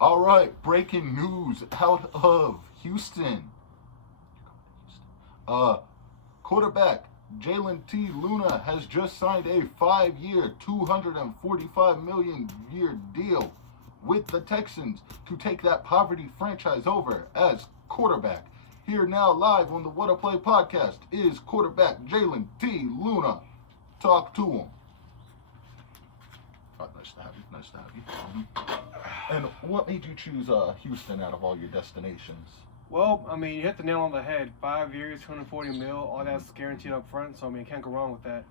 All right, breaking news out of Houston. Quarterback Jalen T. Luna has just signed a 5-year, $245 million deal with the Texans to take that poverty franchise over as quarterback. Here now live on the WhattaPlay podcast is quarterback Jalen T. Luna. Talk to him. Oh, nice to have you. Nice to have you. And what made you choose Houston out of all your destinations? Well, I mean, you hit the nail on the head. 5 years, 240 mil, all that's guaranteed up front. So I mean, can't go wrong with that.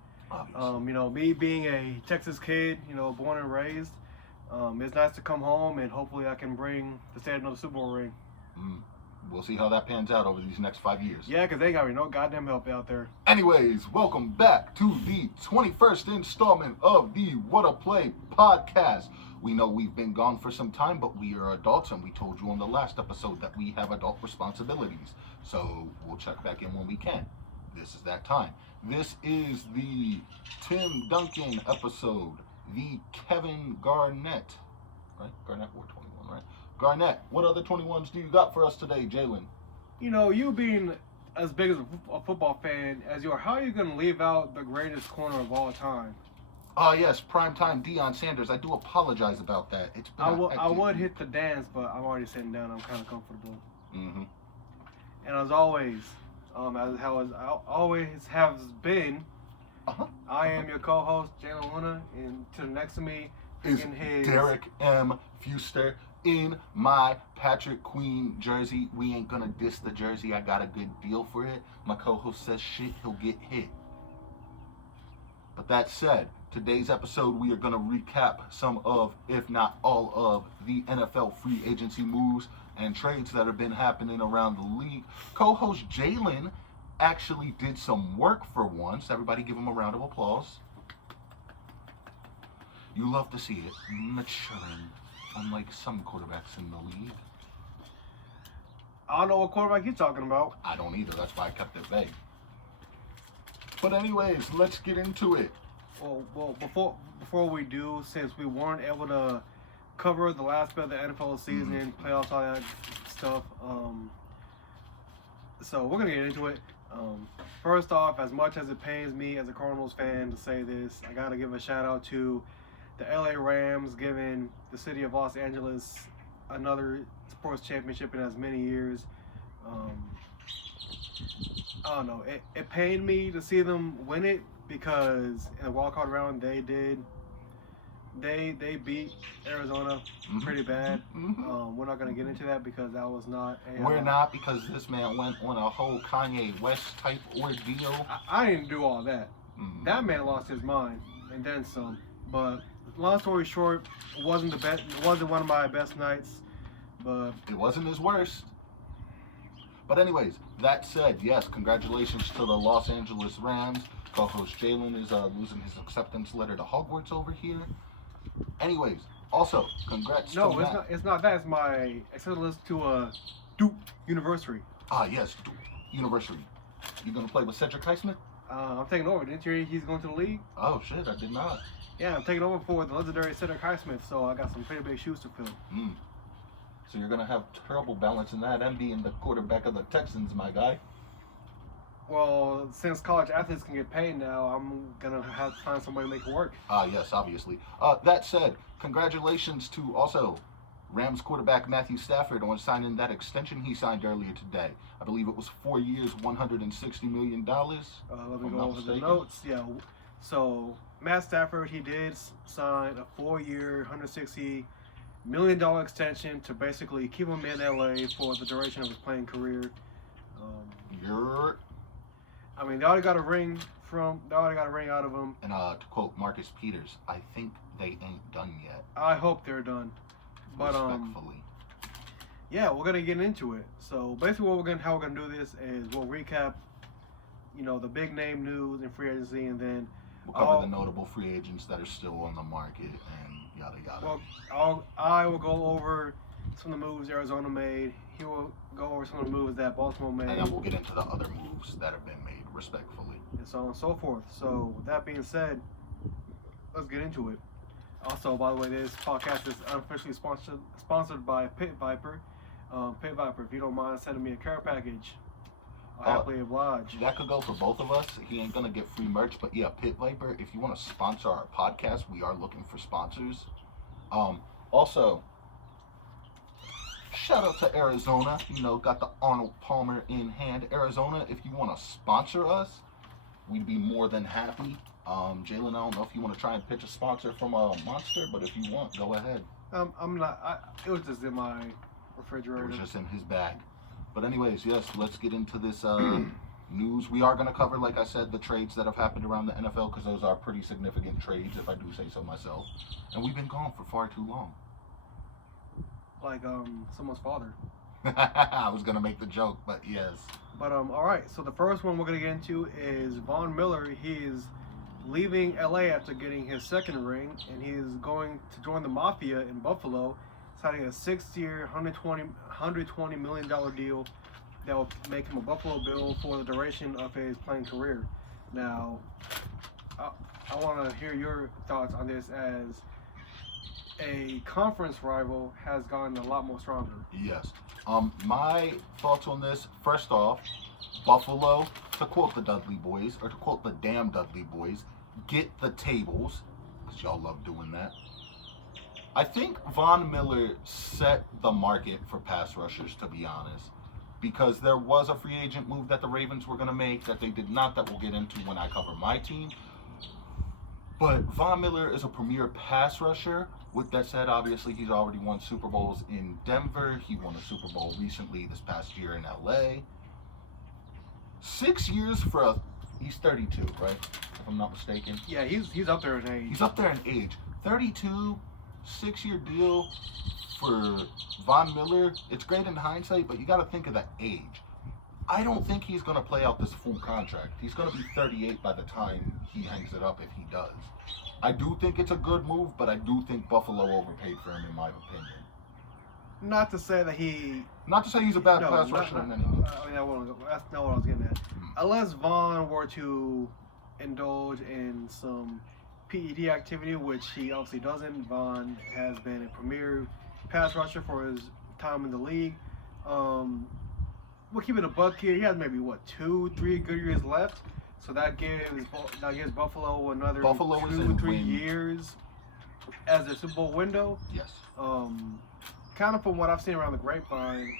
Me being a Texas kid, born and raised, it's nice to come home and hopefully I can bring the state another Super Bowl ring. We'll see how that pans out over these next 5 years. Yeah, because they got no goddamn help out there. Anyways, welcome back to the 21st installment of the WhattaPlay podcast. We know we've been gone for some time, but we are adults, and we told you on the last episode that we have adult responsibilities. So we'll check back in when we can. This is that time. This is the Tim Duncan episode, the Kevin Garnett, right? Garnett 421, right? Garnett, what other 21s do you got for us today, Jalen? You being as big as a football fan as you are, how are you going to leave out the greatest corner of all time? Oh, yes, primetime Deion Sanders. I do apologize about that. It's been I would hit the dance, but I'm already sitting down. I'm kind of comfortable. Mm-hmm. And as always, as how it always has been, I am your co-host, Jalen and I, and to the next to me is Derek M. Fuster in my Patrick Queen jersey. We ain't gonna diss the jersey. I got a good deal for it. My co-host says shit, he'll get hit. But that said, today's episode, we are going to recap some of, if not all of, the NFL free agency moves and trades that have been happening around the league. Co-host Jalen actually did some work for once. Everybody give him a round of applause. You love to see it maturing, unlike some quarterbacks in the league. I don't know what quarterback you're talking about. I don't either. That's why I kept it vague. But anyways, let's get into it. Well, before we do, since we weren't able to cover the last bit of the NFL season, playoffs, all that stuff, so we're gonna get into it. First off, as much as it pains me as a Cardinals fan to say this, I gotta give a shout out to the LA Rams giving the city of Los Angeles another sports championship in as many years. I don't know. It pained me to see them win it because in the wildcard round they beat Arizona pretty bad. We're not gonna get into that because that was not. We're not, because this man went on a whole Kanye West type ordeal. I didn't do all that. That man lost his mind and then some. But long story short, it wasn't the best. It wasn't one of my best nights, but it wasn't his worst. But anyways, that said, yes, congratulations to the Los Angeles Rams. Co-host Jalen is losing his acceptance letter to Hogwarts over here. Anyways, also, congrats to Matt. It's not that. It's my acceptance to Duke University. Ah, yes, Duke University. You going to play with Cedric Highsmith? I'm taking over. Didn't you hear he's going to the league? Oh, shit, I did not. Yeah, I'm taking over for the legendary Cedric Highsmith, so I got some pretty big shoes to fill. So you're going to have trouble balancing that and being the quarterback of the Texans, my guy. Well, since college athletes can get paid now, I'm going to have to find some way to make it work. Yes, obviously. That said, congratulations to also Rams quarterback Matthew Stafford on signing that extension he signed earlier today. I believe it was 4 years, $160 million. Let me go over the notes. Yeah, so Matt Stafford, he did sign a 4-year, $160 million extension to basically keep him in LA for the duration of his playing career. I mean, they already got a ring out of him. And to quote Marcus Peters, I think they ain't done yet. I hope they're done. But respectfully. Yeah, we're gonna get into it. So basically, how we're gonna do this is we'll recap, the big name news and free agency, and then we'll cover the notable free agents that are still on the market and yada yada. Well, I will go over some of the moves Arizona made. He will go over some of the moves that Baltimore made. And then we'll get into the other moves that have been made, respectfully. And so on and so forth. So with that being said, let's get into it. Also, by the way, this podcast is unofficially sponsored by Pit Viper. Pit Viper, if you don't mind sending me a care package, I'll happily oblige. That could go for both of us. He ain't gonna get free merch, but yeah, Pit Viper, if you want to sponsor our podcast, we are looking for sponsors. Also, shout out to Arizona. You know, got the Arnold Palmer in hand. Arizona, if you want to sponsor us, we'd be more than happy. Jalen, I don't know if you want to try and pitch a sponsor from a Monster, but if you want, go ahead. I'm not. It was just in my refrigerator. It was just in his bag. But anyways, yes, let's get into this news. We are going to cover, like I said, the trades that have happened around the NFL because those are pretty significant trades, if I do say so myself. And we've been gone for far too long. Like someone's father. I was going to make the joke, but yes. But all right. So the first one we're going to get into is Von Miller. He is leaving LA after getting his second ring, and he is going to join the Mafia in Buffalo, signing a 6-year, $120 million deal that will make him a Buffalo Bill for the duration of his playing career. Now, I want to hear your thoughts on this, as a conference rival has gotten a lot more stronger. Yes. My thoughts on this, first off, Buffalo, to quote the Dudley Boys, or to quote the damn Dudley Boys, get the tables, because y'all love doing that. I think Von Miller set the market for pass rushers, to be honest, because there was a free agent move that the Ravens were going to make that they did not, that we'll get into when I cover my team. But Von Miller is a premier pass rusher. With that said, obviously, he's already won Super Bowls in Denver. He won a Super Bowl recently this past year in LA. 6 years for he's 32, right? If I'm not mistaken. Yeah, he's up there in age. He's up there in age. 32, 6-year deal for Von Miller. It's great in hindsight, but you got to think of the age. I don't think he's going to play out this full contract. He's going to be 38 by the time he hangs it up, if he does. I do think it's a good move, but I do think Buffalo overpaid for him, in my opinion. Not to say that he... Not to say he's a bad pass rusher in any means. That's not what I was getting at. Unless Vaughn were to indulge in some PED activity, which he obviously doesn't. Vaughn has been a premier pass rusher for his time in the league. We'll keep it a buck here. He has maybe, 2-3 good years left. So that gives Buffalo another 2-3 years as a Super Bowl window. Yes. Kind of from what I've seen around the grapevine,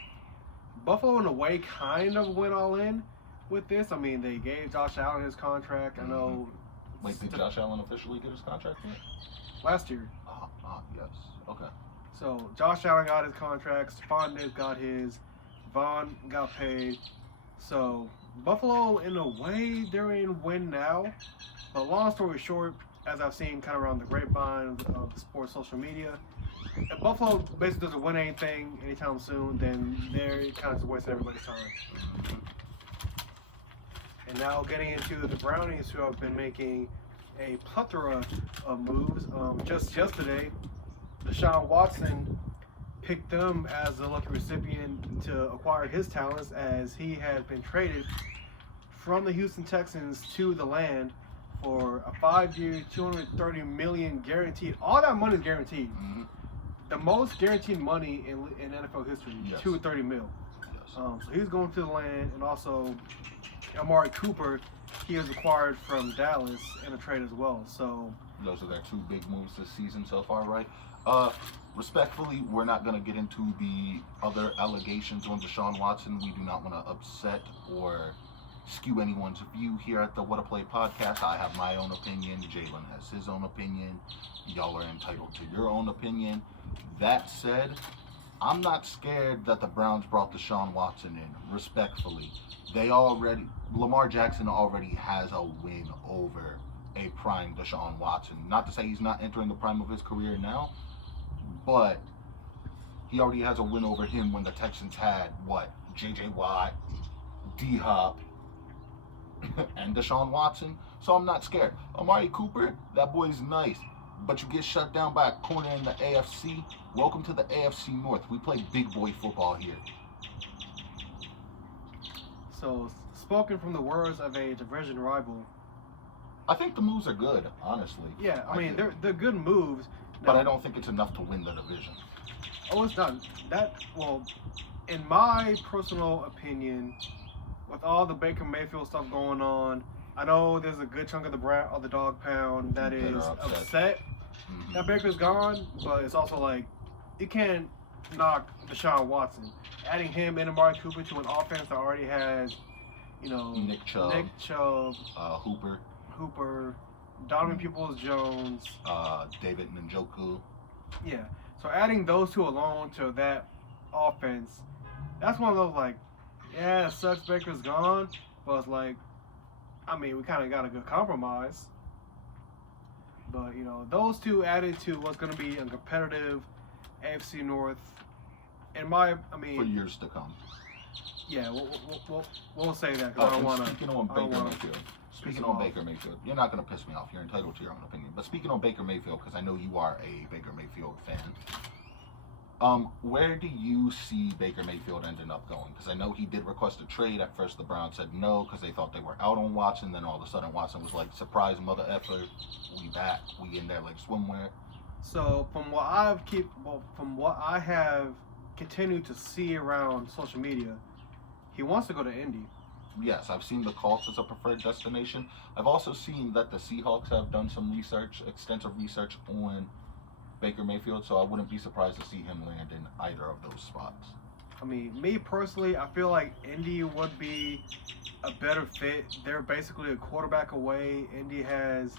Buffalo in a way kind of went all in with this. I mean, they gave Josh Allen his contract. I know. Wait, did Josh Allen officially get his contract yet? Last year. Yes. Okay. So Josh Allen got his contract. Stephon Diggs got his. Vaughn got paid. So Buffalo, in a way, they're in win now. But long story short, as I've seen kind of around the grapevine of sports social media, if Buffalo basically doesn't win anything anytime soon, then they're kind of wasting everybody's time. And now getting into the Brownies, who have been making a plethora of moves. Just yesterday, Deshaun Watson picked them as the lucky recipient to acquire his talents, as he had been traded from the Houston Texans to the land for a 5-year, $230 million guaranteed. All that money is guaranteed. Mm-hmm. The most guaranteed money in NFL history, yes. $230 million. Yes. So he's going to the land, and also Amari Cooper, he was acquired from Dallas in a trade as well. So those are their two big moves this season so far, right? Respectfully, we're not going to get into the other allegations on Deshaun Watson. We do not want to upset or skew anyone's view here at the WhattaPlay podcast. I have my own opinion. Jalen has his own opinion. Y'all are entitled to your own opinion. That said, I'm not scared that the Browns brought Deshaun Watson in, respectfully. Lamar Jackson already has a win over a prime Deshaun Watson. Not to say he's not entering the prime of his career now, but he already has a win over him when the Texans had, J.J. Watt, D-Hop, and Deshaun Watson. So I'm not scared. Amari Cooper, that boy's nice, but you get shut down by a corner in the AFC. Welcome to the AFC North. We play big boy football here. So, spoken from the words of a division rival, I think the moves are good, honestly. Yeah, I mean, they're good moves. But I don't think it's enough to win the division. Oh, it's not. Well, in my personal opinion, with all the Baker Mayfield stuff going on, I know there's a good chunk of the dog pound that is upset that Baker's gone, but it's also like, you can't knock Deshaun Watson. Adding him and Amari Cooper to an offense that already has, Nick Chubb, Hooper, Donovan Peoples-Jones, David Njoku. Yeah. So adding those two alone to that offense, that's one of those like, yeah, it sucks Baker's gone, but it's like, I mean, we kind of got a good compromise. But, those two added to what's going to be a competitive AFC North, for years to come. Yeah, we'll say that because I don't want to. Speaking on Baker Mayfield, you're not going to piss me off. You're entitled to your own opinion. But speaking on Baker Mayfield, because I know you are a Baker Mayfield fan, where do you see Baker Mayfield ending up going? Because I know he did request a trade. At first, the Browns said no because they thought they were out on Watson. Then all of a sudden, Watson was like, surprise, mother effer, we back. We in there like swimwear. So from what I have continued to see around social media, he wants to go to Indy. Yes, I've seen the Colts as a preferred destination. I've also seen that the Seahawks have done some extensive research on Baker Mayfield, so I wouldn't be surprised to see him land in either of those spots. I mean, me personally, I feel like Indy would be a better fit. They're basically a quarterback away. Indy has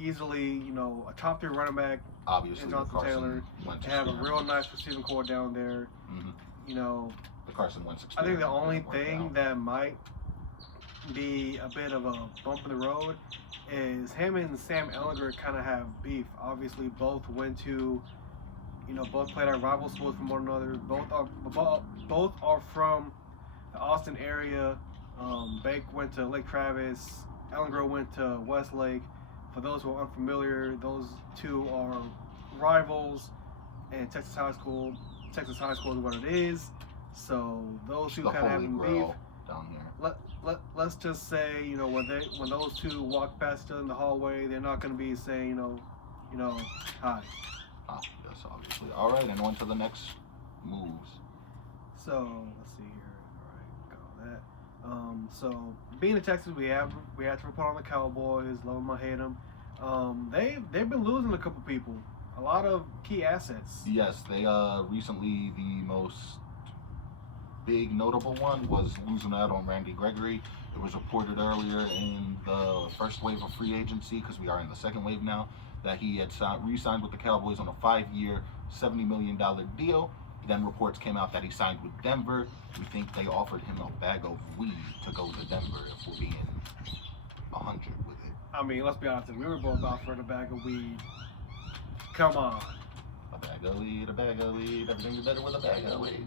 easily, a top 3 running back. Obviously, Jonathan Taylor. They have a real nice receiving core down there. The Carson Wentz experience. I think the only thing that might be a bit of a bump in the road is him and Sam Ellinger kind of have beef. Obviously, both went to, both played at rival schools from one another. Both are from the Austin area. Bake went to Lake Travis. Ellinger went to Westlake. For those who are unfamiliar, those two are rivals, and Texas High School is what it is. So those two kind of having beef down here. Let's just say, when those two walk past in the hallway, they're not going to be saying, hi. Yes, obviously. All right, and on to the next moves. So let's see here. All right, got all that. So being in Texas, we have to report on the Cowboys. Love them or hate them. They've been losing a couple people. A lot of key assets. Yes, they recently the most big notable one was losing out on Randy Gregory. It was reported earlier in the first wave of free agency, because we are in the second wave now, that he had re-signed with the Cowboys on a 5-year, $70 million deal. Then reports came out that he signed with Denver. We think they offered him a bag of weed to go to Denver, if we're being 100 with it. I mean, let's be honest, we were both offered a bag of weed. Come on. A bag of weed, everything's better with a bag of weed.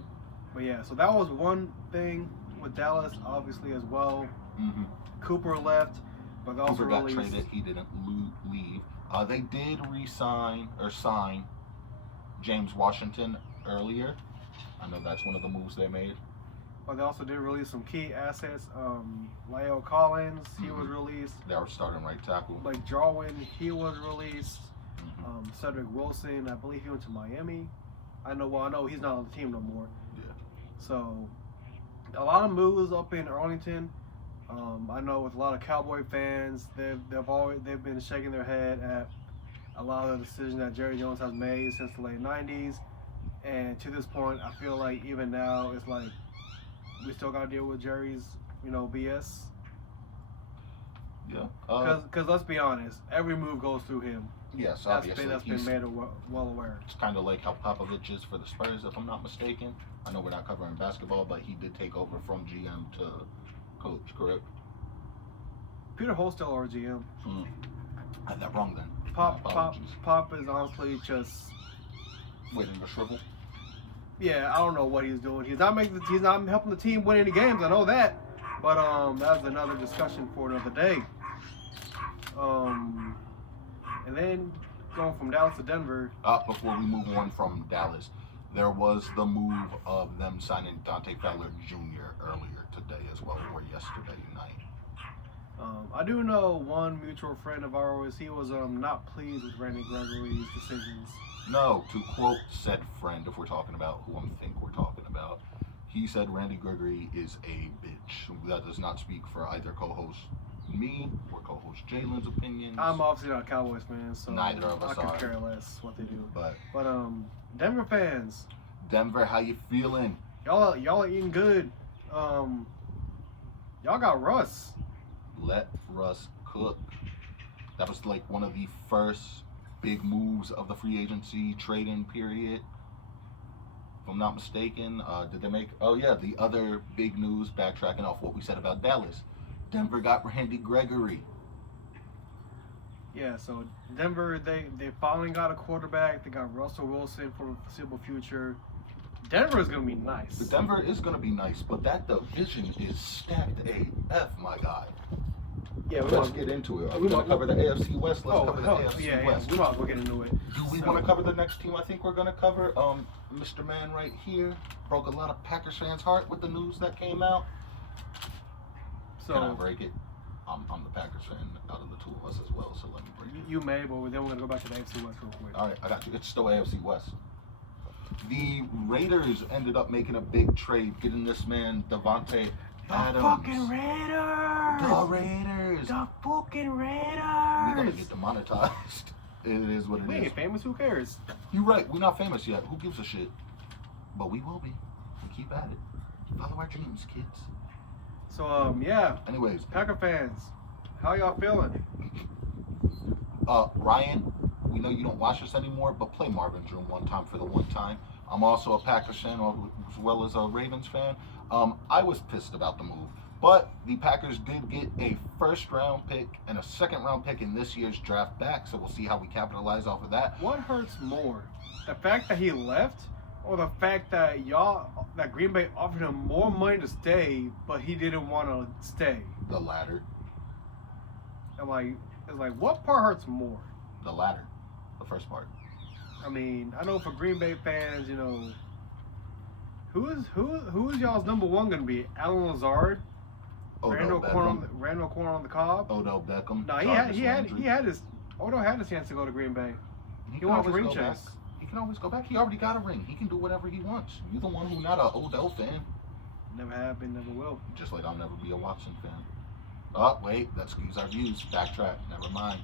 But yeah, so that was one thing with Dallas, obviously, as well. Cooper left, but also Cooper got traded. He didn't leave. They did sign James Washington earlier. I know that's one of the moves they made. But they also did release some key assets. La'el Collins, he was released. They were starting right tackle. Like Jarwin, he was released. Cedric Wilson, I believe he went to Miami. I know he's not on the team no more. Yeah. So a lot of moves up in Arlington. I know with a lot of Cowboy fans, they've been shaking their head at a lot of the decisions that Jerry Jones has made since the late '90s. And to this point, I feel like even now it's like we still got to deal with Jerry's, BS. Yeah. Because let's be honest, every move goes through him. Yes, obviously. That's been made well aware. It's kind of like how Popovich is for the Spurs, if I'm not mistaken. I know we're not covering basketball, but he did take over from GM to coach, correct? Peter Holstill or GM. I had that wrong then. Pop is honestly just waiting to shrivel. Yeah, I don't know what he's doing. He's not helping the team win any games. I know that, but that's another discussion for another day. And then going from Dallas to Denver. Before we move on from Dallas, there was the move of them signing Dante Fowler Jr. earlier today as well, or yesterday night. I do know one mutual friend of ours. He was not pleased with Randy Gregory's decisions. No, to quote said friend, if we're talking about who I think we're talking about, he said Randy Gregory is a bitch. That does not speak for either co-host me or co-host Jalen's opinions. I'm obviously not a Cowboys fan, so neither of us I are. could care less what they do. But Denver fans, Denver, how you feeling? y'all are eating good. Y'all got Russ. Let Russ cook. That was like one of the first big moves of the free agency trading period. If I'm not mistaken, did they make? Oh yeah, the other big news. Backtracking off what we said about Dallas, Denver got Randy Gregory. Yeah, so Denver, they finally got a quarterback. They got Russell Wilson for the foreseeable future. Denver is gonna be nice. The Denver is gonna be nice, but that division is stacked AF, my guy. Yeah, let's get into it. Are we gonna cover the AFC West? Let's cover the AFC West. We might as well get into it. Do we want to cover the next team? I think we're gonna cover. Mr. Man right here broke a lot of Packers fans' heart with the news that came out. So can I break it? I'm the Packers fan out of the two of us as well, so let me break it. You may, but then we're gonna go back to the AFC West real quick. All right, I got you. It's still AFC West. The Raiders ended up making a big trade, getting this man Devontae Adams. The fucking Raiders! The Raiders! The fucking Raiders! We're gonna get demonetized. It is what it is. We ain't famous. Who cares? You're right. We're not famous yet. Who gives a shit? But we will be. We keep at it. Follow our dreams, kids. So yeah. Anyways, Packer fans, how y'all feeling? Ryan, we know you don't watch us anymore, but play Marvin's Room one time for the one time. I'm also a Packers fan as well as a Ravens fan. I was pissed about the move, but the Packers did get a first-round pick and a second-round pick in this year's draft back, so we'll see how we capitalize off of that. What hurts more, the fact that he left, or the fact that Green Bay offered him more money to stay, but he didn't want to stay? The latter. It's like, what part hurts more? The latter. The first part. I mean, I know for Green Bay fans, you know, who's y'all's number one gonna be? Alan Lazard, Randall Corn on the Cob. Odell Beckham. No, Odell had his chance to go to Green Bay. He wants a ring chase. He can always go back. He already got a ring. He can do whatever he wants. You're the one who's not an Odell fan. Never have been, never will. Just like I'll never be a Watson fan. Oh, wait, that skews our views. Backtrack. Never mind.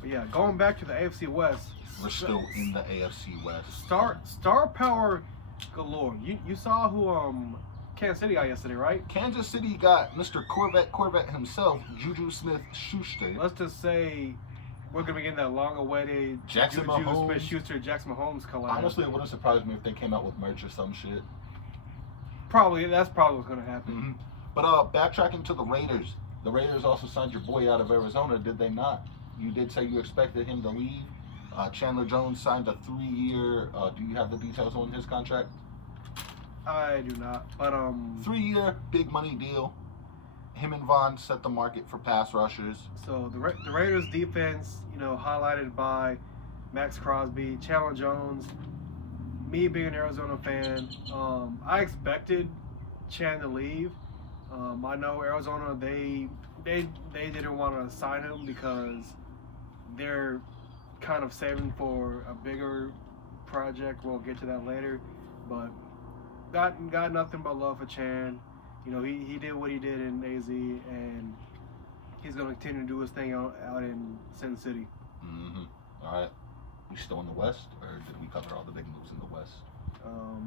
But yeah, going back to the AFC West. We're still in the AFC West. Star power galore. You saw who Kansas City got yesterday, right? Kansas City got Mr. Corvette himself, Juju Smith-Schuster. Let's just say we're gonna be getting that long-awaited Jackson Juju Mahomes. Smith-Schuster, Jackson Mahomes collab. Honestly, it wouldn't surprise me if they came out with merch or some shit. That's probably what's gonna happen. Mm-hmm. But backtracking to the Raiders. The Raiders also signed your boy out of Arizona, did they not? You did say you expected him to leave. Chandler Jones signed a 3-year. Do you have the details on his contract? I do not, but 3-year big money deal. Him and Vaughn set the market for pass rushers. So the Raiders defense, you know, highlighted by Max Crosby, Chandler Jones. Me being an Arizona fan, I expected Chan to leave. I know Arizona they didn't want to sign him because they're kind of saving for a bigger project. We'll get to that later, but got nothing but love for Chan. You know, he did what he did in AZ, and he's gonna continue to do his thing out in Sin City. Mm-hmm. All right, we still in the West, or did we cover all the big moves in the West?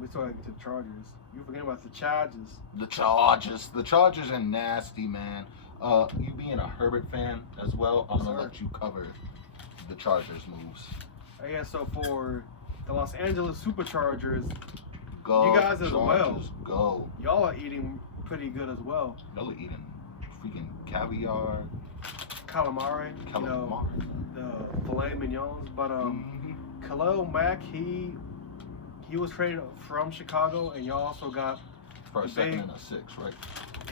We still have to the Chargers. You forget about the Chargers. The Chargers are nasty, man. You being a Herbert fan as well, I'm gonna let you cover the Chargers moves. Yeah, so for the Los Angeles Superchargers, go, you guys as Chargers, well. Go. Y'all are eating pretty good as well. Y'all are eating freaking caviar, calamari. You know, the filet mignons. But Khalil Mack, he was traded from Chicago, and y'all also got for a second and a 6, right?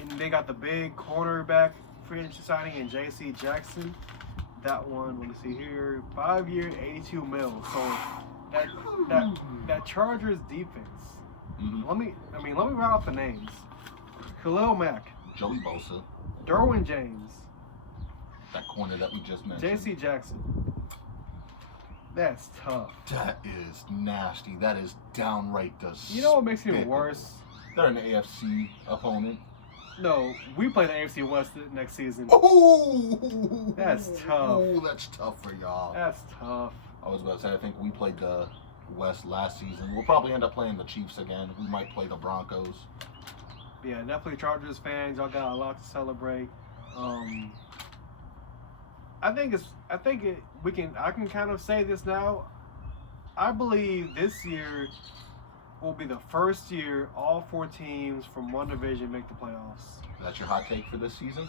And they got the big cornerback free agency signing in J.C. Jackson. That one, let me see here, 5-year, $82 million. So that Chargers defense. Mm-hmm. Let me run off the names. Khalil Mack, Joey Bosa, Derwin James. That corner that we just mentioned. J.C. Jackson. That's tough. That is nasty. That is downright disgusting. You know what makes it even worse? They're an AFC opponent. No, we play the AFC West next season. Oh, that's tough. Oh, that's tough for y'all. That's tough. I was about to say, I think we played the West last season. We'll probably end up playing the Chiefs again. We might play the Broncos. Yeah, definitely Chargers fans. Y'all got a lot to celebrate. I can kind of say this now. I believe this year will be the first year all 4 teams from one division make the playoffs. That's your hot take for this season?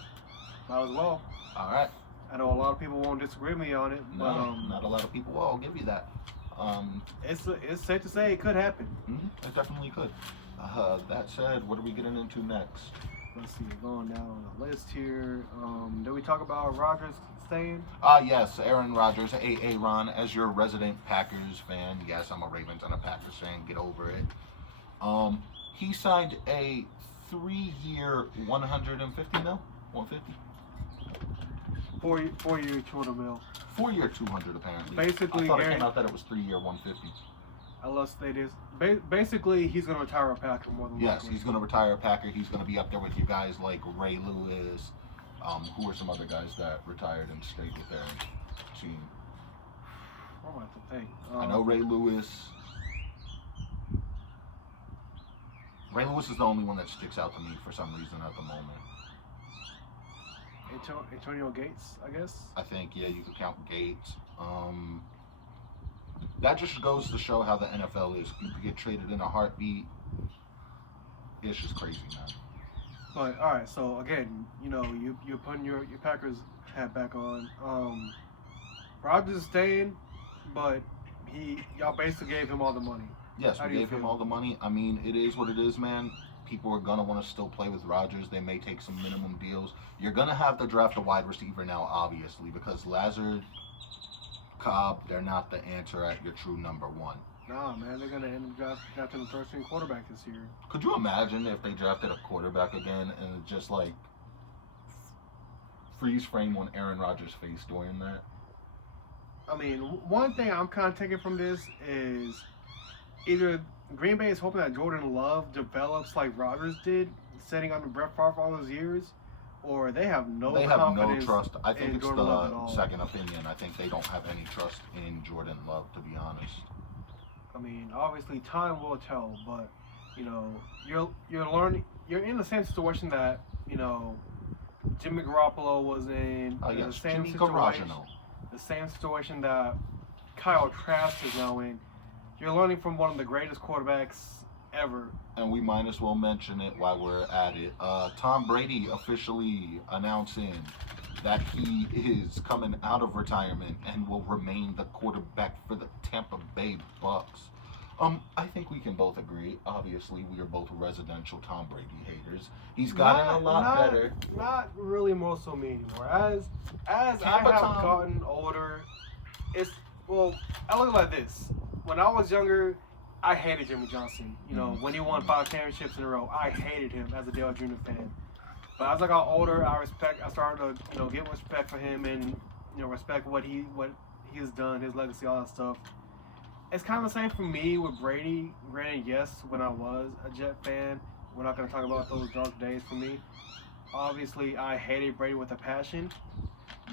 Might as well. All right. I know a lot of people won't disagree with me on it. No, but, not a lot of people will. I'll give you that. It's safe to say it could happen. It definitely could. That said, what are we getting into next? Let's see, going down on the list here. Did we talk about Rodgers staying? Yes, Aaron Rodgers, Aaron, as your resident Packers fan. Yes, I'm a Ravens and a Packers fan. Get over it. He signed a 3-year, 150 mil, 150. 4-year, 200 mil. 4-year, 200 apparently. Basically, I thought it came out that it was 3-year, 150. Unless they just basically he's gonna retire a Packer more than Yes, likely. he's gonna retire a Packer. He's gonna be up there with you guys like Ray Lewis. Who are some other guys that retired and stayed with their team? I'm about to think. I know Ray Lewis. Ray Lewis is the only one that sticks out to me for some reason at the moment. Antonio Gates, I guess. I think, yeah, you could count Gates. That just goes to show how the NFL is. You could get traded in a heartbeat. It's just crazy, man. But all right, so again, you're putting your Packers hat back on. Rodgers is staying, but y'all basically gave him all the money. Yes, we gave him all the money. I mean, it is what it is, man. People are gonna want to still play with Rodgers. They may take some minimum deals. You're gonna have to draft a wide receiver now, obviously, because Lazard, Cobb, they're not the answer at your true number 1. Nah, man, they're gonna end up drafting a third-string quarterback this year. Could you imagine if they drafted a quarterback again and just like freeze frame on Aaron Rodgers' face during that? I mean, one thing I'm kind of taking from this is either Green Bay is hoping that Jordan Love develops like Rodgers did, sitting under Brett Favre all those years, or they have no confidence. Trust. I think in it's Jordan Love at all. the second opinion. I think they don't have any trust in Jordan Love, to be honest. I mean, obviously time will tell, but you're learning. You're in the same situation that Jimmy Garoppolo was in. The same situation. The same situation that Kyle Trask is now in. You're learning from one of the greatest quarterbacks ever. And we might as well mention it while we're at it. Tom Brady officially announcing that he is coming out of retirement and will remain the quarterback for the Tampa Bay Bucks. I think we can both agree. Obviously, we are both residential Tom Brady haters. He's gotten a lot better. Not really more so me anymore. As I have gotten older, I look at it like this. When I was younger, I hated Jimmy Johnson. When he won 5 championships in a row, I hated him as a Dale Jr. fan. But as I got older, I started to get respect for him and respect what he has done, his legacy, all that stuff. It's kind of the same for me with Brady. Granted, yes, when I was a Jet fan, we're not going to talk about those dark days for me. Obviously, I hated Brady with a passion.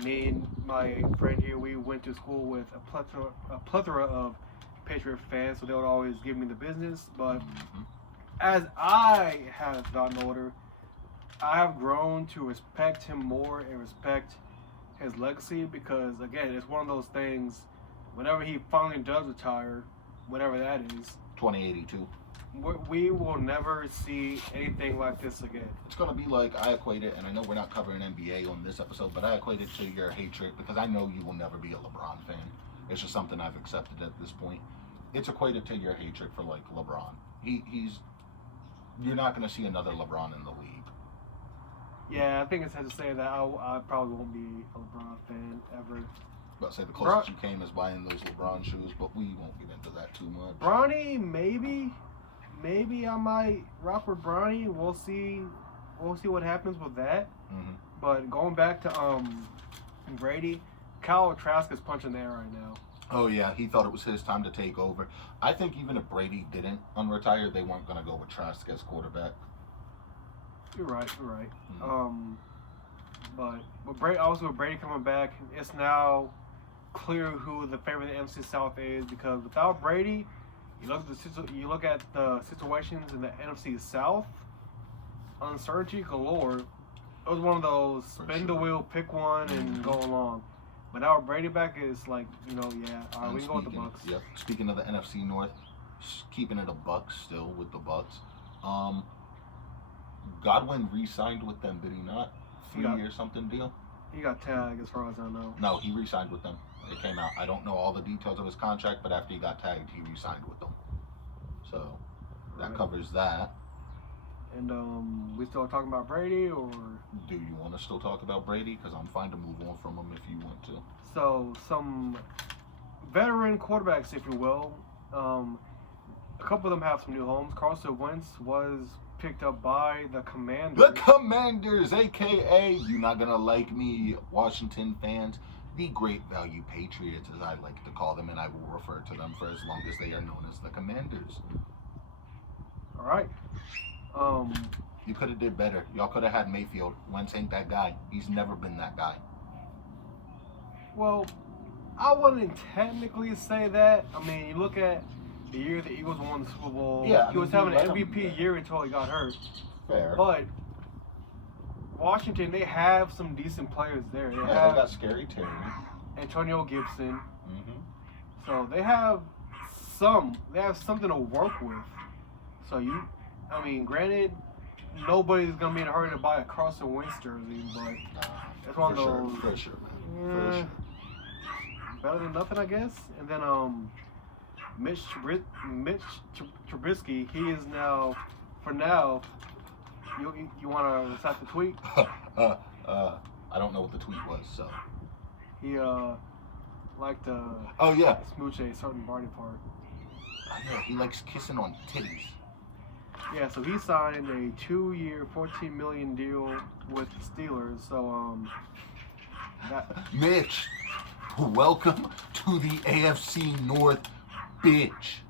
Me and my friend here, we went to school with a plethora of Patriot fans, so they would always give me the business. But as I have gotten older, I have grown to respect him more and respect his legacy because, again, it's one of those things. Whenever he finally does retire, whenever that is, 2082, we will never see anything like this again. It's going to be like, I equate it, and I know we're not covering NBA on this episode, but I equate it to your hatred because I know you will never be a LeBron fan. It's just something I've accepted at this point. It's equated to your hatred for like LeBron. You're not going to see another LeBron in the league. Yeah, I think it's safe to say that I probably won't be a LeBron fan ever. But say the closest you came is buying those LeBron shoes, but we won't get into that too much. Bronny, maybe I might rock with Bronny. We'll see what happens with that. But going back to Brady, Kyle Trask is punching the air right now. Oh yeah, he thought it was his time to take over. I think even if Brady didn't unretire, they weren't gonna go with Trask as quarterback. You're right. But with Brady coming back, it's now clear who the favorite in the NFC South is, because without Brady, you look at the situations in the NFC South, uncertainty galore. It was one of those spin the wheel, pick one, and go along. But now Brady back is like, all right, we can go with the Bucks. Yep. Speaking of the NFC North, keeping it a Bucks still with the Bucks. Godwin re-signed with them, did he not? 3-year something deal? He got tagged as far as I know. No, he re-signed with them. It came out. I don't know all the details of his contract, but after he got tagged, he re-signed with them. So that covers that. And we still talking about Brady, or do you want to still talk about Brady? Because I'm fine to move on from him if you want to. So some veteran quarterbacks, if you will. A couple of them have some new homes. Carson Wentz was picked up by the Commanders. The Commanders, a.k.a. you're not going to like me, Washington fans, the Great Value Patriots, as I like to call them, and I will refer to them for as long as they are known as the Commanders. All right. You could have did better. Y'all could have had Mayfield. Wentz ain't that guy. He's never been that guy. Well, I wouldn't technically say that. I mean, you look at the year the Eagles won the Super Bowl. Yeah, he was having an MVP year until he got hurt. Fair. But Washington, they have some decent players there. They they got Scary Terry. Antonio Gibson. Mm-hmm. So they have something to work with. So granted, nobody's gonna be in a hurry to buy a Carson Wentz jersey, but it's one of those. For sure, man. For sure. Better than nothing, I guess. And then Mitch Trubisky, he is now, for now. You want to recite the tweet? I don't know what the tweet was, so. He liked to. Oh yeah. Smooch a certain body part. Yeah, he likes kissing on titties. Yeah, so he signed a 2-year, $14 million deal with the Steelers. So Mitch, welcome to the AFC North, bitch.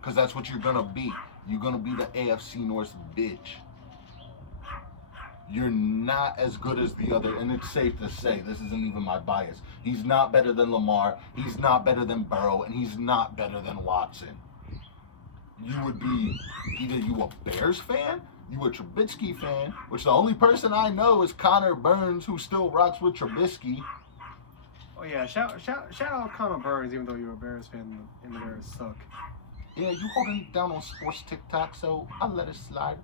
Because that's what you're gonna be. You're gonna be the AFC North bitch. You're not as good as the other, and it's safe to say, this isn't even my bias. He's not better than Lamar, he's not better than Burrow, and he's not better than Watson. You would be either you a Bears fan, you a Trubisky fan, which the only person I know is Connor Burns, who still rocks with Trubisky. Oh yeah, shout out Connor Burns, even though you're a Bears fan and the Bears suck. Yeah, you holding it down on sports TikTok, so I'll let it slide.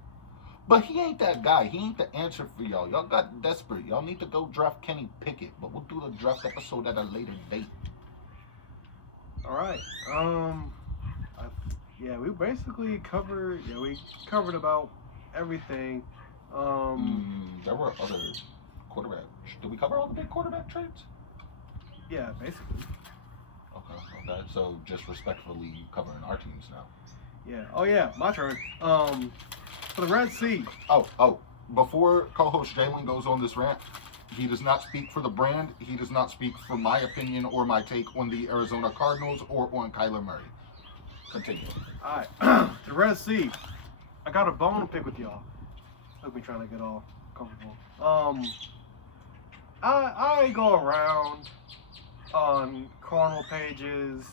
But he ain't that guy. He ain't the answer for y'all. Y'all got desperate. Y'all need to go draft Kenny Pickett. But we'll do the draft episode at a later date. All right. Yeah, we basically covered. Yeah, we covered about everything. There were other quarterback. Did we cover all the big quarterback trades? Yeah, basically. Okay. So just respectfully covering our teams now. Yeah. Oh yeah, my turn. For the Red Sea. Oh. Before co-host Jalen goes on this rant, he does not speak for the brand. He does not speak for my opinion or my take on the Arizona Cardinals or on Kyler Murray. Continue. All right. The Red Sea. I got a bone to pick with y'all. Look, me trying to get all comfortable. I go around on Cardinal pages,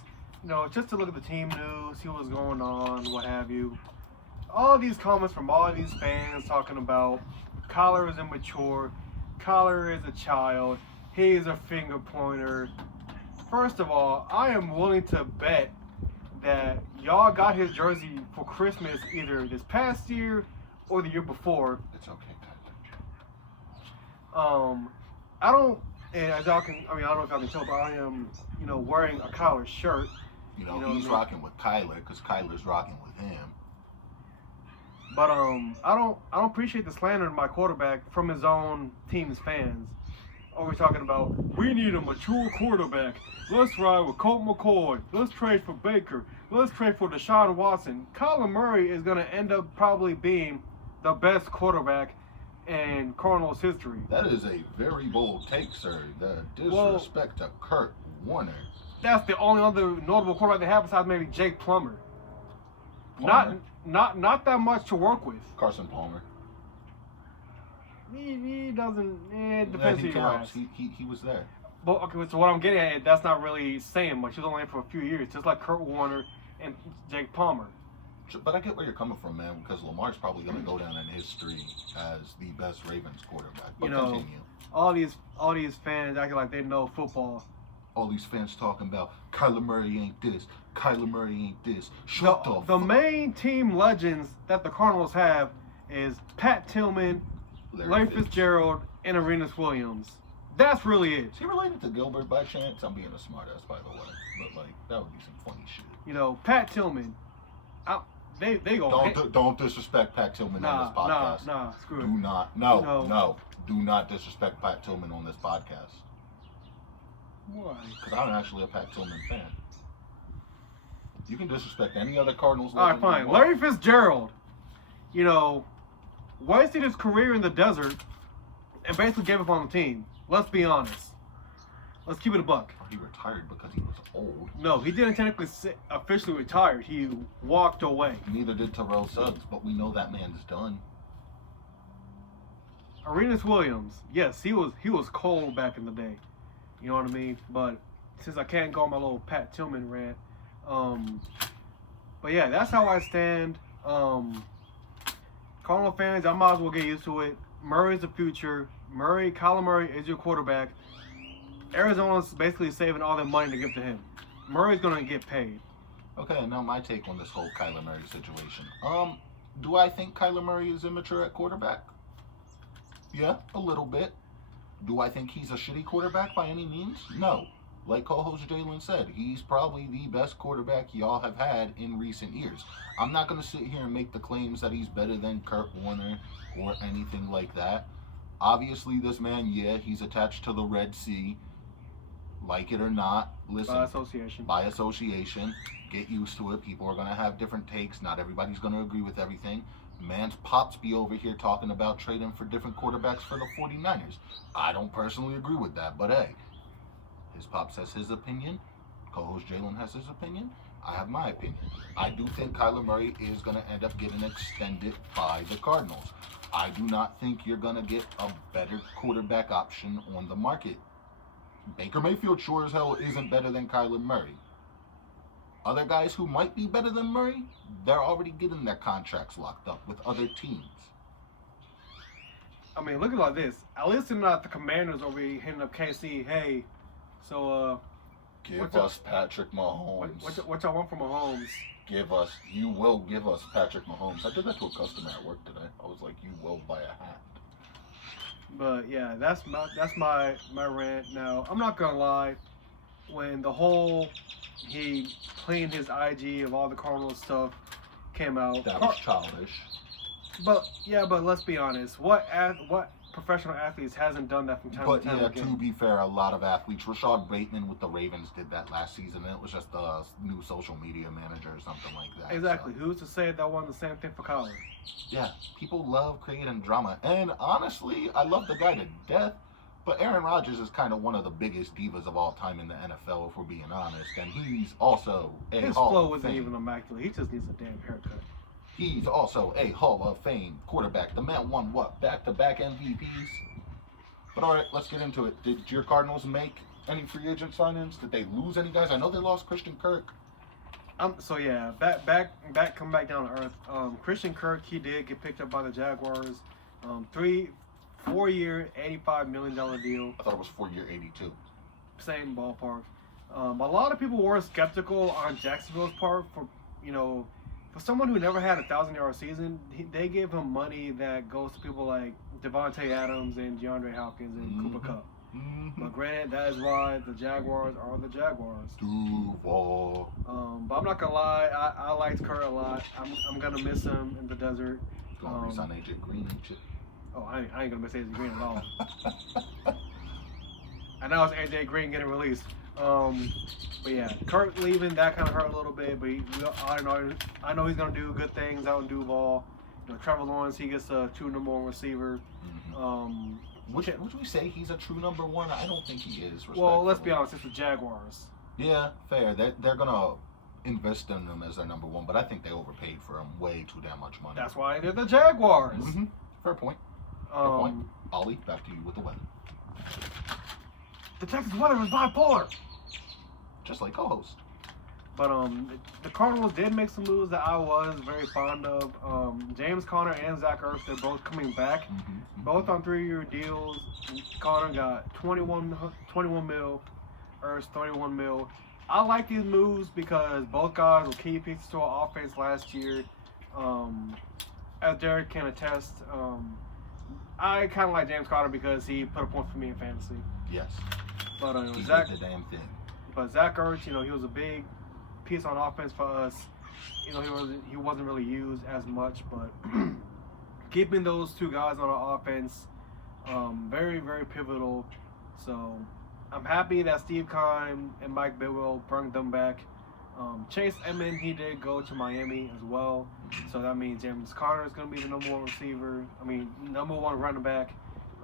just to look at the team news, see what's going on, what have you. All these comments from all of these fans talking about Kyler is immature, Kyler is a child, he is a finger pointer. First of all, I am willing to bet that y'all got his jersey for Christmas either this past year or the year before. It's okay, and as y'all can, I don't know if y'all can tell, but I am, wearing a Kyler shirt. He's rocking with Kyler because Kyler's rocking with him. But I don't appreciate the slander of my quarterback from his own team's fans. Always talking about, we need a mature quarterback. Let's ride with Colt McCoy. Let's trade for Baker. Let's trade for Deshaun Watson. Kyler Murray is going to end up probably being the best quarterback in Cardinals history. That is a very bold take, sir. The disrespect to Kurt Warner. That's the only other notable quarterback they have besides maybe Jake Plummer. Palmer. Not that much to work with. Carson Palmer. He doesn't. It depends who you ask. He was there. But okay, so what I'm getting at, that's not really saying much. He was only in for a few years, just like Kurt Warner and Jake Palmer. But I get where you're coming from, man, because Lamar's probably going to go down in history as the best Ravens quarterback. But continue. All these fans acting like they know football. All these fans talking about Kyler Murray ain't this, Kyler Murray ain't this. Shut the The main team legends that the Cardinals have is Pat Tillman, Larry Fitzgerald, and Arenas Williams. That's really it. Is he related to Gilbert by chance? I'm being a smartass, by the way. But, like, that would be some funny shit. Pat Tillman, they go. Don't disrespect Pat Tillman on this podcast. Nah, screw it. Do not. No. Do not disrespect Pat Tillman on this podcast. Why? Because I'm actually a Pat Tillman fan. You can disrespect any other Cardinals. All right, fine. Larry Fitzgerald, wasted his career in the desert and basically gave up on the team. Let's be honest. Let's keep it a buck. He retired because he was old. No, he didn't technically officially retire. He walked away. Neither did Terrell Suggs, but we know that man's done. Arenas Williams, yes, he was cold back in the day. You know what I mean? But since I can't go on my little Pat Tillman rant, but yeah, that's how I stand. Cardinal fans, I might as well get used to it. Murray's the future. Kyler Murray is your quarterback. Arizona's basically saving all their money to give to him. Murray's gonna get paid. Okay, now my take on this whole Kyler Murray situation. Do I think Kyler Murray is immature at quarterback? Yeah, a little bit. Do I think he's a shitty quarterback by any means? No. Like Cohost Jalen said, he's probably the best quarterback y'all have had in recent years. I'm not going to sit here and make the claims that he's better than Kurt Warner or anything like that. Obviously, this man, he's attached to the Red Sea. Like it or not, listen. By association. Get used to it. People are going to have different takes. Not everybody's going to agree with everything. Man's pops be over here talking about trading for different quarterbacks for the 49ers. I don't personally agree with that, but hey, his pops has his opinion. Co-host Jalen has his opinion. I have my opinion. I do think Kyler Murray is going to end up getting extended by the Cardinals. I do not think you're going to get a better quarterback option on the market. Baker Mayfield sure as hell isn't better than Kyler Murray. Other guys who might be better than Murray, they're already getting their contracts locked up with other teams. I mean, look at it like this. At least they're not the Commanders over here hitting up KC. Hey, so give us Patrick Mahomes. What y'all want from Mahomes? You will give us Patrick Mahomes. I did that to a customer at work today. I was like, you will buy a hat. But yeah, that's my rant. Now, I'm not gonna lie. When the whole he cleaned his IG of all the Cardinals stuff came out, that was childish. But let's be honest. What professional athletes hasn't done that from time to time? But yeah, to be fair, a lot of athletes. Rashad Bateman with the Ravens did that last season, and it was just a new social media manager or something like that. Exactly. So. Who's to say that wasn't the same thing for Kyler? Yeah, people love creating drama, and honestly, I love the guy to death. But Aaron Rodgers is kind of one of the biggest divas of all time in the NFL, if we're being honest. And he's also a His Hall flow of wasn't Fame. even immaculate. He just needs a damn haircut. He's also a Hall of Fame quarterback. The man won, back-to-back MVPs? But all right, let's get into it. Did your Cardinals make any free agent signings? Did they lose any guys? I know they lost Christian Kirk. So yeah, come back down to earth. Christian Kirk, he did get picked up by the Jaguars. 4-year, $85 million deal. I thought it was 4-year, 82. Same ballpark. A lot of people were skeptical on Jacksonville's part for someone who never had a 1,000-yard season. They gave him money that goes to people like Devontae Adams and DeAndre Hopkins and Cooper Kupp. Mm-hmm. But granted, that is why the Jaguars are the Jaguars. Duval. But I'm not gonna lie, I liked Kurt a lot. I'm gonna miss him in the desert. Gonna resign AJ Green and shit. Oh, I ain't gonna miss AJ Green at all. I know it's AJ Green getting released. But yeah, Kurt leaving, that kind of hurt a little bit. But I know he's gonna do good things out in Duval. Trevor Lawrence, he gets a true number one receiver. Would we say he's a true number one? I don't think he is. Well, let's be honest, it's the Jaguars. Yeah, fair. They're gonna invest in him as their number one, but I think they overpaid for him way too damn much money. That's why they're the Jaguars. Fair point. Fair point. Ollie, back to you with the weather. The Texas weather is bipolar. Just like co-host. But the Cardinals did make some moves that I was very fond of. James Conner and Zach Ertz, they're both coming back. Both on 3-year deals. Conner got 21 mil, Ertz 31 mil. I like these moves because both guys were key pieces to our offense last year. As Derek can attest, I kind of like James Conner because he put a point for me in fantasy. Yes. But he Zach, did the damn thing. But Zach Ertz, he was a big piece on offense for us. He wasn't really used as much, but keeping those two guys on our offense, very, very pivotal. So I'm happy that Steve Keim and Mike Bidwell brought them back. Chase Edmonds, he did go to Miami as well. So that means James Conner is going to be the number one receiver. Number one running back.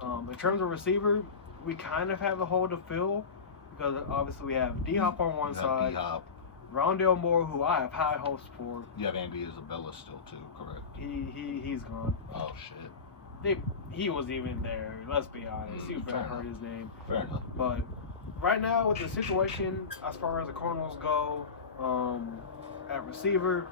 In terms of receiver, we kind of have a hole to fill because obviously we have D-Hop on one side. D-Hop. Rondale Moore, who I have high hopes for. You have Andy Isabella still too, correct? He's gone. Oh shit. He wasn't even there. Let's be honest. You better heard his name. Fair enough. But right now with the situation, as far as the Cardinals go, at receiver,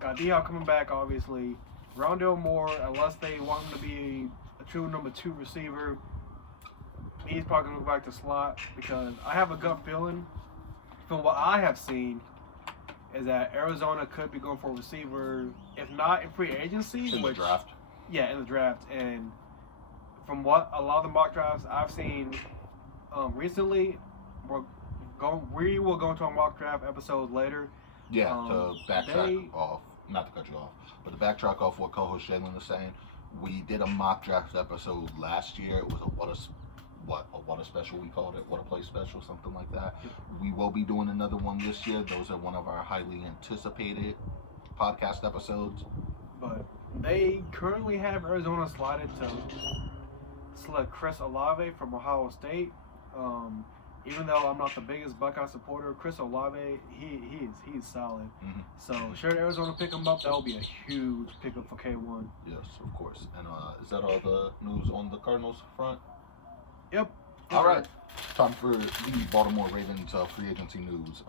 got D-Hop coming back, obviously. Rondale Moore, unless they want him to be a true number 2 receiver, he's probably going to go back to slot because I have a gut feeling from what I have seen is that Arizona could be going for a receiver, if not in free agency. In the draft. Yeah, in the draft. And from what a lot of the mock drafts I've seen recently, we will go into a mock draft episode later. Yeah, to backtrack off, not to cut you off, but to backtrack off what co-host Jalen was saying, we did a mock draft episode last year. It was a what a special we called it, WhattaPlay special, something like that. We will be doing another one this year. Those are one of our highly anticipated podcast episodes. But they currently have Arizona slotted to select Chris Olave from Ohio State. Even though I'm not the biggest Buckeye supporter, Chris Olave, he's solid. So should Arizona pick him up, that will be a huge pickup for K1. Yes, of course. And is that all the news on the Cardinals front? Yep. All right. Time for the Baltimore Ravens free agency news.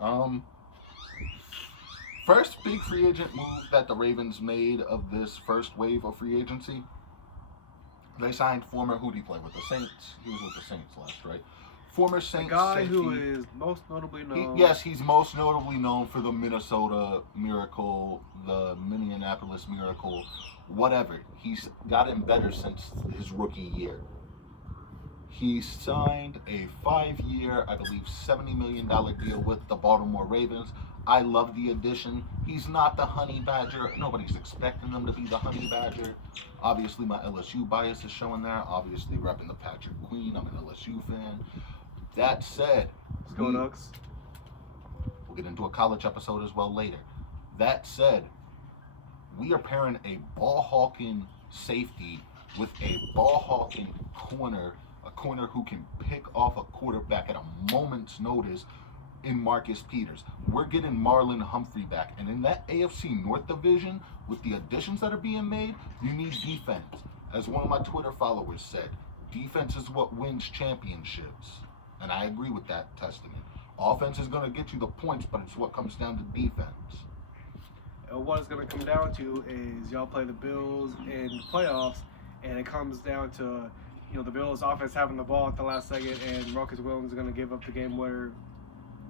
First big free agent move that the Ravens made of this first wave of free agency. They signed former, who did he play with? The Saints. He was with the Saints last, right? Former Saints guy safety. who is most notably known. He's most notably known for the Minnesota Miracle, the Minneapolis Miracle, whatever. He's gotten better since his rookie year. He signed a 5-year, I believe, $70 million deal with the Baltimore Ravens. I love the addition. He's not the Honey Badger. Nobody's expecting him to be the Honey Badger. Obviously, my LSU bias is showing there. Obviously, repping the Patrick Queen. I'm an LSU fan. That said, Let's go Ducks. We'll get into a college episode as well later. That said, we are pairing a ball-hawking safety with a ball-hawking corner, a corner who can pick off a quarterback at a moment's notice in Marcus Peters. We're getting Marlon Humphrey back. And in that AFC North division, with the additions that are being made, you need defense. As one of my Twitter followers said, defense is what wins championships. And I agree with that testament. Offense is going to get you the points, but it's what comes down to defense. What it's going to come down to is y'all play the Bills in the playoffs, and it comes down to the Bills' offense having the ball at the last second, and Marcus Williams is going to give up the game winner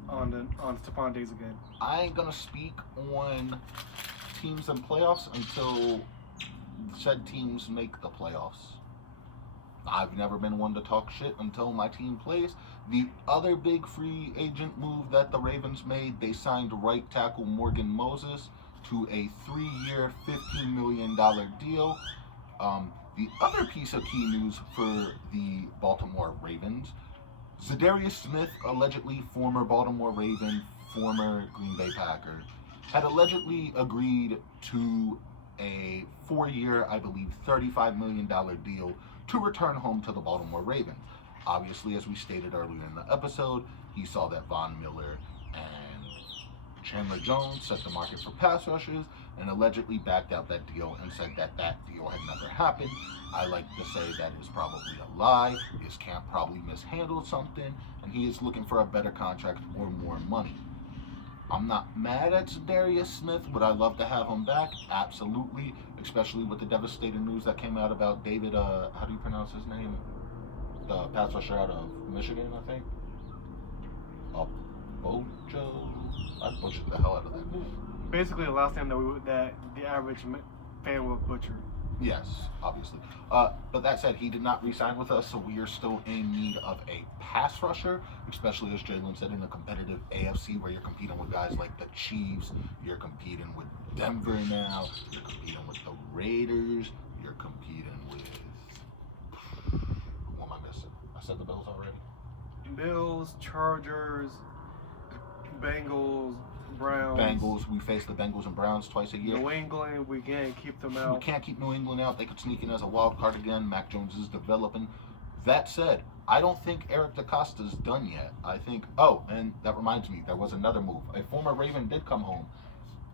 on Stephon Diggs again. I ain't going to speak on teams and playoffs until said teams make the playoffs. I've never been one to talk shit until my team plays. The other big free agent move that the Ravens made, they signed right tackle Morgan Moses to a 3-year, $15 million deal. The other piece of key news for the Baltimore Ravens, Zadarius Smith, allegedly former Baltimore Raven, former Green Bay Packer, had allegedly agreed to a 4-year, I believe, $35 million deal to return home to the Baltimore Ravens. Obviously, as we stated earlier in the episode, he saw that Von Miller and Chandler Jones set the market for pass rushes and allegedly backed out that deal and said that that deal had never happened. I like to say that is probably a lie. His camp probably mishandled something, and he is looking for a better contract or more money. I'm not mad at Darius Smith. Would I love to have him back? Absolutely, especially with the devastating news that came out about David, how do you pronounce his name? The pass rusher out of Michigan, I think. Bojo? I butchered the hell out of that. Basically, the last name that the average fan would butcher. Yes, obviously. But that said, he did not re-sign with us, so we are still in need of a pass rusher, especially as Jalen said, in a competitive AFC where you're competing with guys like the Chiefs, you're competing with Denver now, you're competing with the Raiders, you're competing with... Who am I missing? I said the Bills already? Bills, Chargers, Bengals, Browns. Bengals. We face the Bengals and Browns twice a year. New England, we can't keep them out. We can't keep New England out. They could sneak in as a wild card again. Mac Jones is developing. That said, I don't think Eric DeCosta's done yet. I think... Oh, and that reminds me, there was another move. A former Raven did come home.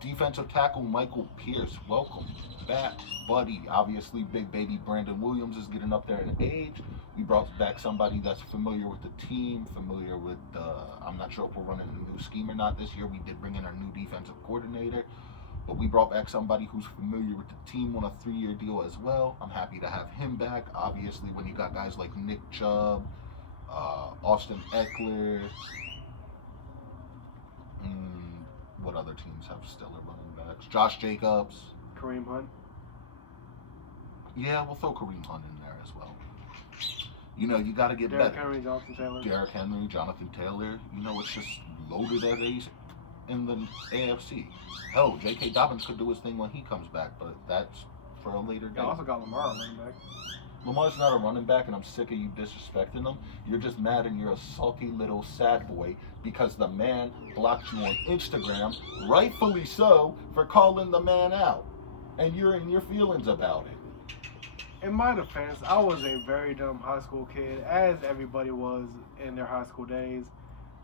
Defensive tackle Michael Pierce. Welcome back, buddy. Obviously, big baby Brandon Williams is getting up there in age. We brought back somebody that's familiar with the team, familiar with the... I'm not sure if we're running a new scheme or not this year. We did bring in our new defensive coordinator. But we brought back somebody who's familiar with the team on a 3-year deal as well. I'm happy to have him back. Obviously, when you got guys like Nick Chubb, Austin Eckler... what other teams have stellar running backs? Josh Jacobs. Kareem Hunt. Yeah, we'll throw Kareem Hunt in there as well. You know, you got to get Derrick better. Henry, Jonathan Taylor. Derrick Henry, Jonathan Taylor. You know, it's just loaded at ace in the AFC. Hell, J.K. Dobbins could do his thing when he comes back, but that's for a later day. I also got Lamar running back. Lamar's not a running back, and I'm sick of you disrespecting him. You're just mad and you're a salty little sad boy because the man blocked you on Instagram, rightfully so, for calling the man out. And you're in your feelings about it. In my defense, I was a very dumb high school kid, as everybody was in their high school days.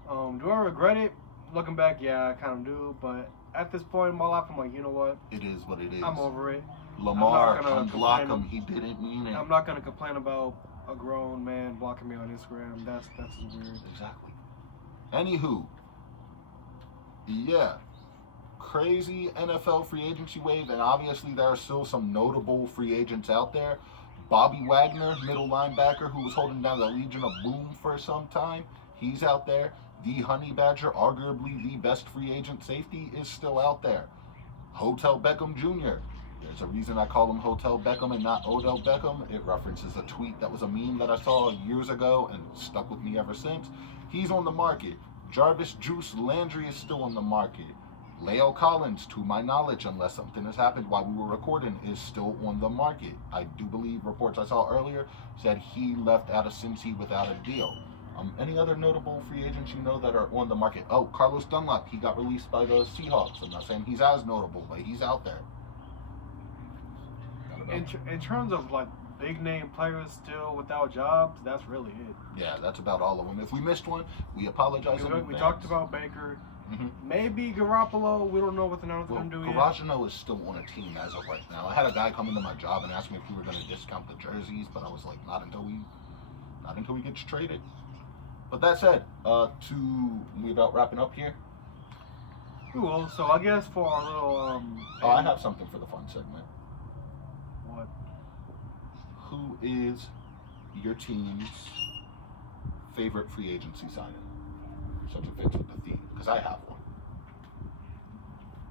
Do I regret it? Looking back, yeah, I kind of do. But at this point in my life, I'm like, you know what? It is what it is. I'm over it. Lamar, unblock him. He didn't mean it. I'm not going to complain about a grown man blocking me on Instagram. That's just weird. Exactly. Anywho, yeah. Crazy NFL free agency wave, and obviously there are still some notable free agents out there. Bobby Wagner, middle linebacker, who was holding down the Legion of Boom for some time, he's out there. The Honey Badger, arguably the best free agent safety, is still out there. Hotel Beckham Jr. There's a reason I call him Hotel Beckham and not Odell Beckham. It references a tweet that was a meme that I saw years ago and stuck with me ever since. He's on the market. Jarvis Juice Landry is still on the market. Leo Collins, to my knowledge, unless something has happened while we were recording, is still on the market. I do believe reports I saw earlier said he left out of Cincy without a deal. Any other notable free agents you know that are on the market? Oh, Carlos Dunlap, he got released by the Seahawks. I'm not saying he's as notable, but he's out there. In terms of like big name players still without jobs, that's really it. Yeah, that's about all of them. If we missed one, we apologize. We talked about Baker. Mm-hmm. Maybe Garoppolo. We don't know what the numbers going to do yet. Garagino is still on a team as of right now. I had a guy come into my job and ask me if we were going to discount the jerseys, but I was like, not until we get traded. But that said, we about wrapping up here. Cool. So I guess for our little I have something for the fun segment. What? Who is your team's favorite free agency signing? Such a fits with the theme, because I have one.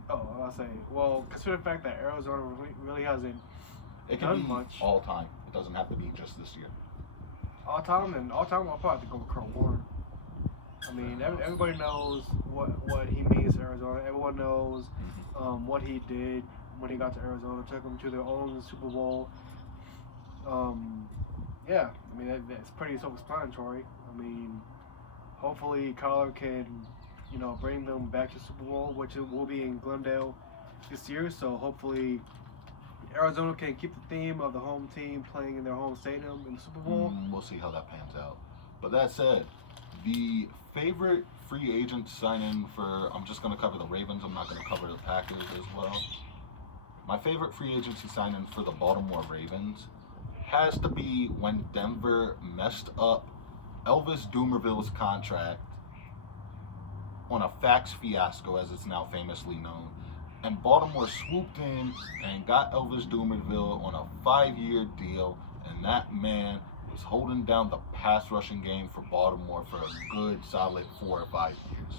Oh, I'll say, well, consider the fact that Arizona really hasn't done much. All time. It doesn't have to be just this year. All time, I'll probably have to go with Kurt Warner. I mean, everybody knows what he means to Arizona. Everyone knows what he did when he got to Arizona. Took them to their own Super Bowl. Yeah, I mean, that's pretty self-explanatory. I mean, hopefully Kyler can, bring them back to Super Bowl, which will be in Glendale this year. So hopefully Arizona can keep the theme of the home team playing in their home stadium in the Super Bowl. We'll see how that pans out. But that said, the favorite free agent signing for, I'm just going to cover the Ravens. I'm not going to cover the Packers as well. My favorite free agency signing for the Baltimore Ravens has to be when Denver messed up Elvis Dumerville's contract on a fax fiasco, as it's now famously known. And Baltimore swooped in and got Elvis Dumerville on a 5-year deal, and that man was holding down the pass rushing game for Baltimore for a good, solid 4 or 5 years.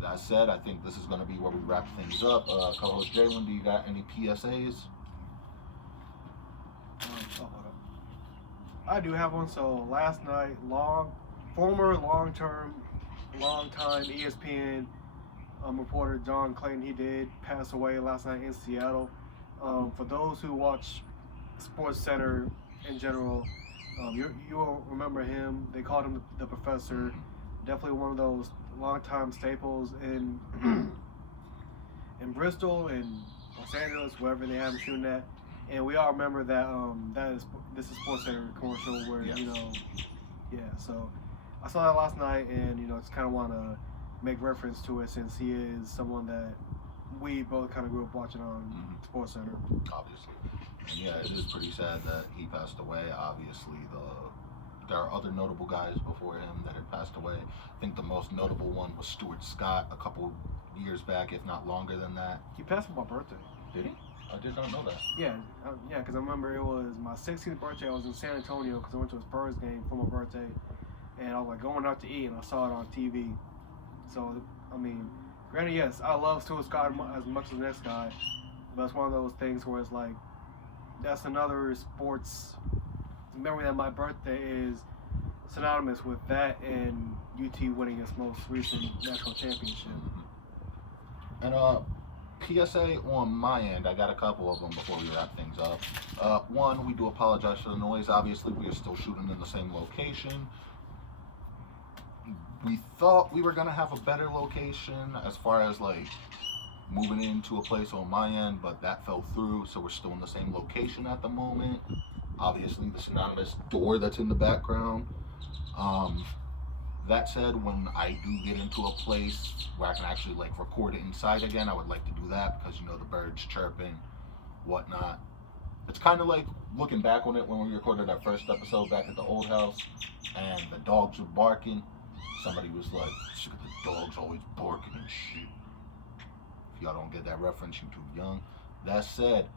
That said, I think this is going to be where we wrap things up. Co-host Jalen, do you got any PSAs? I do have one. So last night, long-time ESPN reporter John Clayton, he did pass away last night in Seattle. For those who watch Sports Center in general, you'll remember him. They called him the Professor. Definitely one of those long-time staples in Bristol and Los Angeles, wherever they have him shooting at. And we all remember that this is Sports Center commercial where Yes. So I saw that last night, and just kind of want to make reference to it since he is someone that we both kind of grew up watching on Sports Center. Obviously. And yeah, it is pretty sad that he passed away. Obviously, there are other notable guys before him that had passed away. I think the most notable one was Stuart Scott a couple years back, if not longer than that. He passed on my birthday. Did he? I did not know that. Yeah, because I remember it was my 16th birthday. I was in San Antonio because I went to a Spurs game for my birthday, and I was like going out to eat, and I saw it on TV. So, I mean, granted, yes, I love Stuart Scott as much as the next guy, but it's one of those things where it's like, that's another sports memory that my birthday is synonymous with that and UT winning its most recent national championship. And PSA on my end, I got a couple of them before we wrap things up. One, we do apologize for the noise. Obviously, we are still shooting in the same location. We thought we were going to have a better location as far as like moving into a place on my end, but that fell through, so we're still in the same location at the moment. Obviously, the synonymous door that's in the background. That said, when I do get into a place where I can actually like record it inside again, I would like to do that because the birds chirping, whatnot. It's kind of like looking back on it when we recorded our first episode back at the old house, and the dogs were barking. Somebody was like, "Look at the dogs always barking and shit." If y'all don't get that reference, you're too young. That said,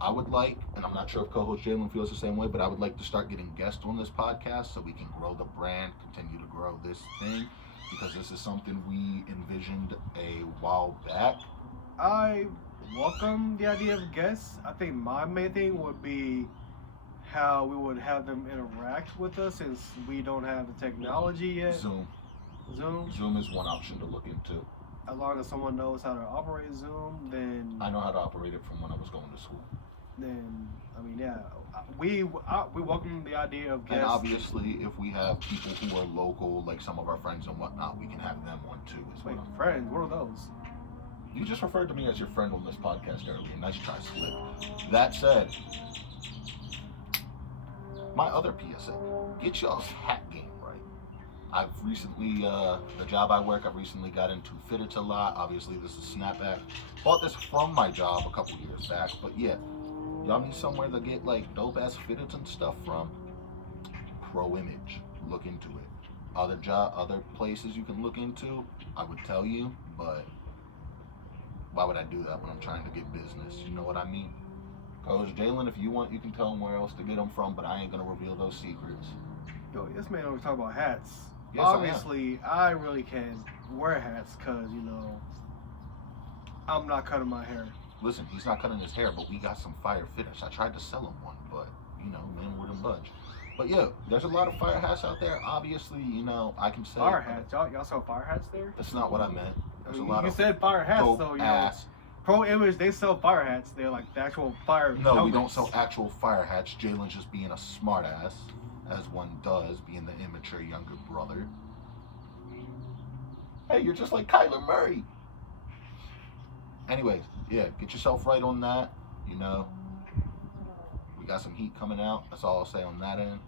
I would like, and I'm not sure if co-host Jalen feels the same way, but I would like to start getting guests on this podcast so we can grow the brand, continue to grow this thing, because this is something we envisioned a while back. I welcome the idea of guests. I think my main thing would be how we would have them interact with us since we don't have the technology yet. Zoom is one option to look into. As long as someone knows how to operate Zoom, then I know how to operate it from when I was going to school. Then I mean, yeah, we welcome the idea of guests. And obviously, if we have people who are local, like some of our friends and whatnot, we can have them on too as well. Wait, friends? What are those? You just referred to me as your friend on this podcast earlier. Nice try, Slip. That said, my other PSA: get y'all's hat game right. I've recently, the job I work, I've recently got into fitteds a lot. Obviously, this is snapback. Bought this from my job a couple years back, but yeah, y'all need somewhere to get like dope ass fitteds and stuff from. Pro Image, look into it. Other places you can look into, I would tell you, but why would I do that when I'm trying to get business? You know what I mean? Coach Jalen, if you want, you can tell them where else to get them from, but I ain't gonna reveal those secrets. Yo, this man always talk about hats. Yes, obviously, I really can't wear hats because, I'm not cutting my hair. Listen, he's not cutting his hair, but we got some fire fitters. I tried to sell him one, but, man wouldn't budge. But yeah, there's a lot of fire hats out there. Obviously, I can say... Fire hats? Y'all sell fire hats there? That's not what I meant. There's a lot you of said fire hats, dope so, ass. Pro Image, they sell fire hats. They're like the actual fire No, helmets. we don't sell actual fire hats. Jalen's just being a smart ass, as one does, being the immature younger brother. Hey, you're just like Kyler Murray. Anyways, yeah, get yourself right on that. You know, we got some heat coming out. That's all I'll say on that end.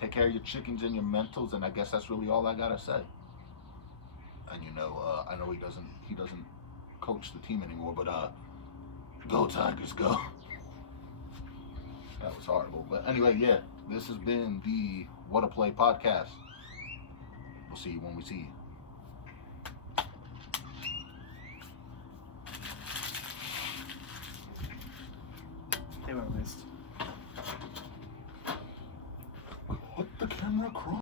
Take care of your chickens and your mentals, and I guess that's really all I gotta say. And you know, I know he doesn't coach the team anymore, but go Tigers, go. That was horrible. But anyway, yeah, this has been the WhattaPlay podcast. We'll see you when we see you. They were missed. Put the camera across.